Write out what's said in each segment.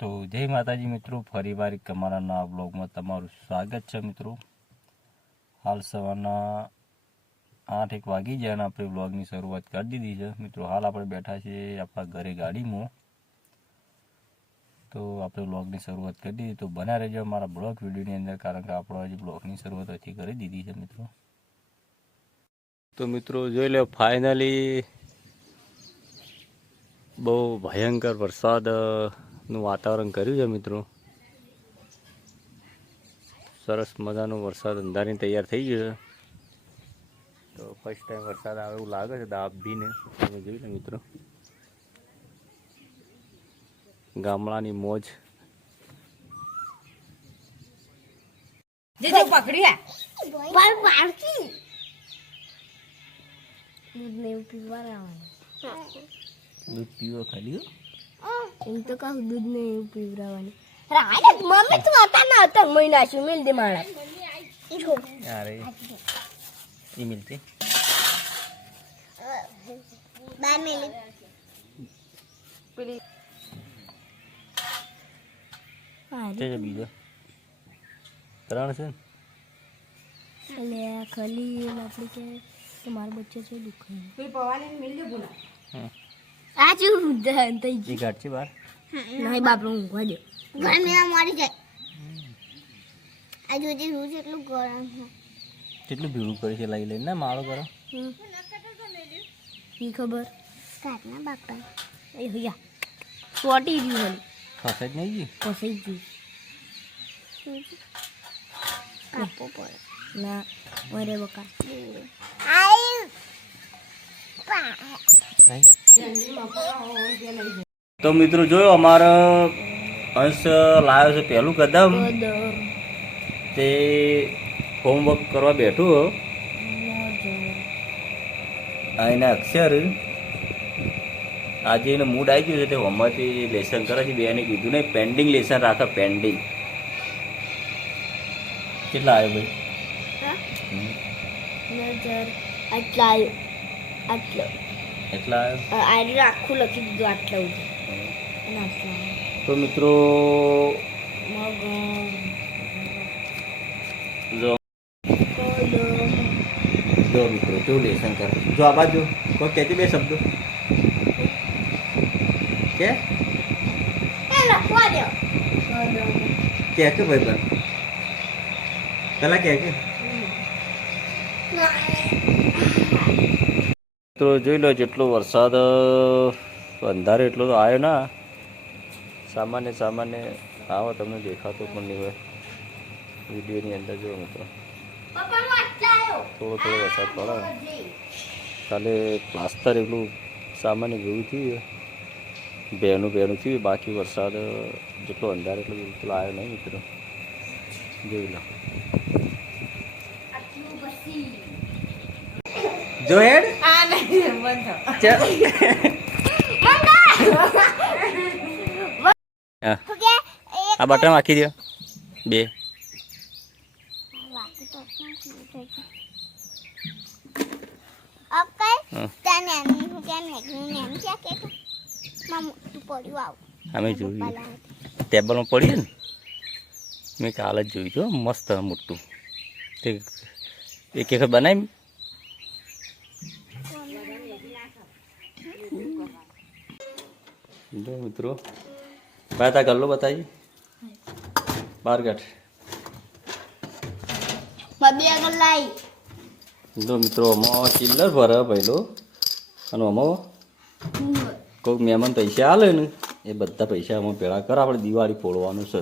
તો જય માતાજી મિત્રો, ફરીવાર એક અમારા નવા બ્લોગમાં તમારું સ્વાગત છે મિત્રો. હાલ સવારના 8 વાગી ગયા અને આપણે બ્લોગની શરૂઆત કરી દીધી છે મિત્રો. હાલ આપણે બેઠા છીએ આપણા ઘરે ગાડીમાં, તો આપણે બ્લોગની શરૂઆત કરી દીધી. તો બના રહેજો અમારા બ્લોગ વિડીયોની અંદર, કારણ કે આપણે હજી બ્લોગની શરૂઆત હજી કરી દીધી છે મિત્રો. તો મિત્રો જોઈ લો, ફાઇનલી બહુ ભયંકર વરસાદનું વાતાવરણ કર્યું છે મિત્રો. સરસ મજાનો વરસાદ અંધારીને તૈયાર થઈ ગયો છે. તો ફર્સ્ટ ટાઈમ વરસાદ આવે એવું લાગે છે દાબીને. તમે જોઈ લો મિત્રો, ગામડાની મોજ. દૂધ પીવો ખાલી એમ તો કહું દૂધ ને એવું પીવડાવવાનું. મમ્મી તું હતા ના હતા મહી નાખ્યું મિલ દે મારા અરે એ મિલતી બાય મિલી પેલી છે બીજો 3 છે ને ખાલી આપણે કે તમારા બચ્ચા છે દુઃખ કોઈ પવાને મિલ દે બોલા આ જો થઈ એ ગાટ છે બહાર નહીં બાપરો ઊંઘવા દે ગરમીમાં મરી જાય. આ જોજે રોજ એટલું ગરમ છે. કેટલું ભીડું કરે છે લઈ લઈને ના માળો કરો. ઈ ખબર કાટના બાપા એ હોયા સોટી રી હોલી ફસાઈ જ નહીં ગઈ. ફસાઈ ગઈ કાપો પડે ના ઓરે બકા તો મિત્રો જોયો, અમારો અંશ લાવ્યો છે પહેલું કદમ. તે હોમવર્ક કરવા બેઠું એના અક્ષર આજે એનો મૂડ આવી ગયો છે. તે હોમવર્કથી લેસન કરે છે. બેને કીધું નહીં પેન્ડિંગ લેસન રાખે, પેન્ડિંગ. કેટલા આવ્યો ભાઈ? આટલા આટલો એટલા આવ્યો. આખું લખી દીધું આટલું. તો મિત્રો જો જો મિત્રો કેવું લેસન કરે. જો આ બાજુ કોઈ કહેતી 2 શબ્દો કે કે ભાઈ બન પેલા કે તો જોઈ લો, જેટલો વરસાદ અંધારે એટલો તો આવ્યો ના. સામાન્ય સામાન્ય આવો, તમને દેખાતો પણ નહીં હોય વિડીયોની અંદર. જો મિત્રો થોડો થોડો વરસાદ પડે. કાલે પ્લાસ્ટર એટલું સામાન્ય જેવું થયું, બેનું થયું. બાકી વરસાદ જેટલો અંધારે એટલો બિલકુલ આવ્યો નહીં મિત્રો. જોઈ લો જો હેડ આ બટન રાખી દો 2. અમે જોયું ટેબલમાં પડી ને, મેં કાલે જ જોયું છું. મસ્ત મોટું તે એક વખત બનાવી. જો મિત્રો બાતા ગલ્લો બતાવી 12 ગાંઠ. જો મિત્રો આમાં ચિલ્લર ભરે પહેલો, અને આમાં કોઈક મહેમાન પૈસા આલે ને એ બધા પૈસા આમાં ભેળા કર. આપણે દિવાળી ફોડવાનું છે.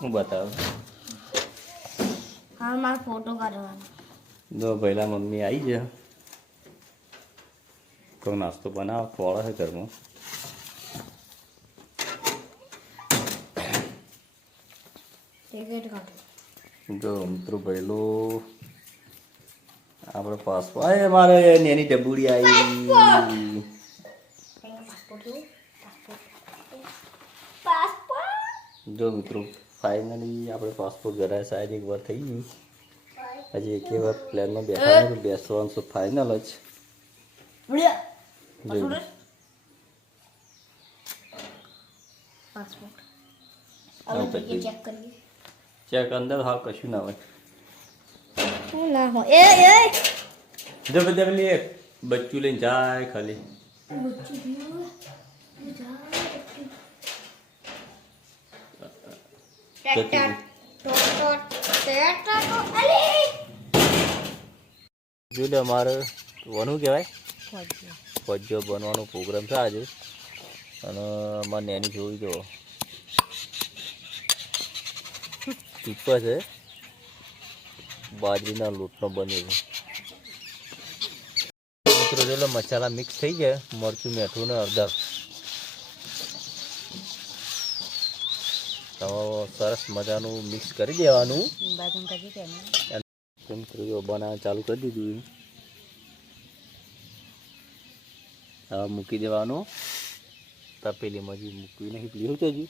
હું બતાવું ફોટો કાઢવાનો. જો પહેલા મમ્મી આવી છે, કોઈ નાસ્તો બનાવ ફોડે છે ઘરમાં. જો મિત્રો પહેલું આપણે પાસપોર્ટ. અરે મારે નેની ડબુડી આવી. જો મિત્રો ફાઇનલી આપણે પાસપોર્ટ ઘરે સાહેબ એક વાર થઈ ગયું. હજી એક વાર પ્લેનમાં બેઠા બેસવાનું તો ફાઇનલ જ. પાસપોર્ટ આવું હવે કરી ચેક કરીએ ચેક અંદર હાલ કશું ના હોય શું ના હોય એ જો બધા પેલી એક બચ્ચું લઈને જાય ખાલી બચ્ચું ગયું જો લે અમારે વનું કહેવાય ફોજો બનવાનો પ્રોગ્રામ છે આજે અને અમારે નેની જોઈ દો ટીપા છે બાજરીના લોટનો બન્યો છે મિત્રો જો મસાલા મિક્સ થઈ ગયા મરચું મીઠું ને હળદર તો સરસ મજાનું મિક્સ કરી દેવાનું મિત્રો જો બનાવવાનું ચાલુ કરી દીધું હવે મૂકી દેવાનું તપેલીમાં હજી મૂકવી નહીં પીવું તો હજી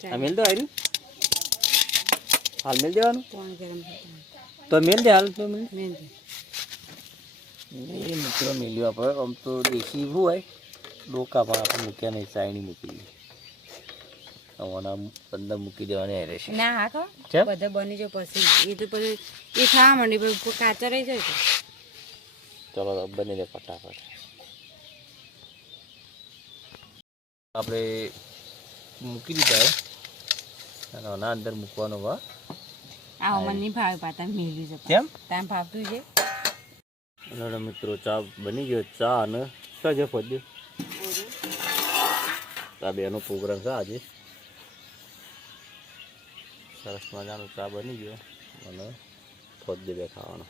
આ મેલ દો આવ્યું હાલ મેલ દેવાનું તો મેલ દે હાલ તો મેલ એ મિત્રો મેલ્યું આપણે આમ તો દેશી શું હોય ડોકા પણ આપણે મૂક્યા નહીં ચાયણી મૂકી આના અંદર મૂકી દેવાની રહેશે ના હા ખા બધા બની જાય પછી એ તો પછી એ ખાવા માંડી પછી કાચા રહી જાય ચલો તો બની દે ફટાફટ આપણે મૂકી દીધા અને આના અંદર મૂકવાનો વા આ મને નહીં ભાવે પાતા મેલ્યું છે કેમ તામ ભાવતું છે મિત્રો ચા બની ગયો ચા અને શું છે ફોજ આ બેનો પ્રોગ્રામ છે આજે સરસ મજાનો ચા બની ગયો અને ફોજ બે ખાવાનો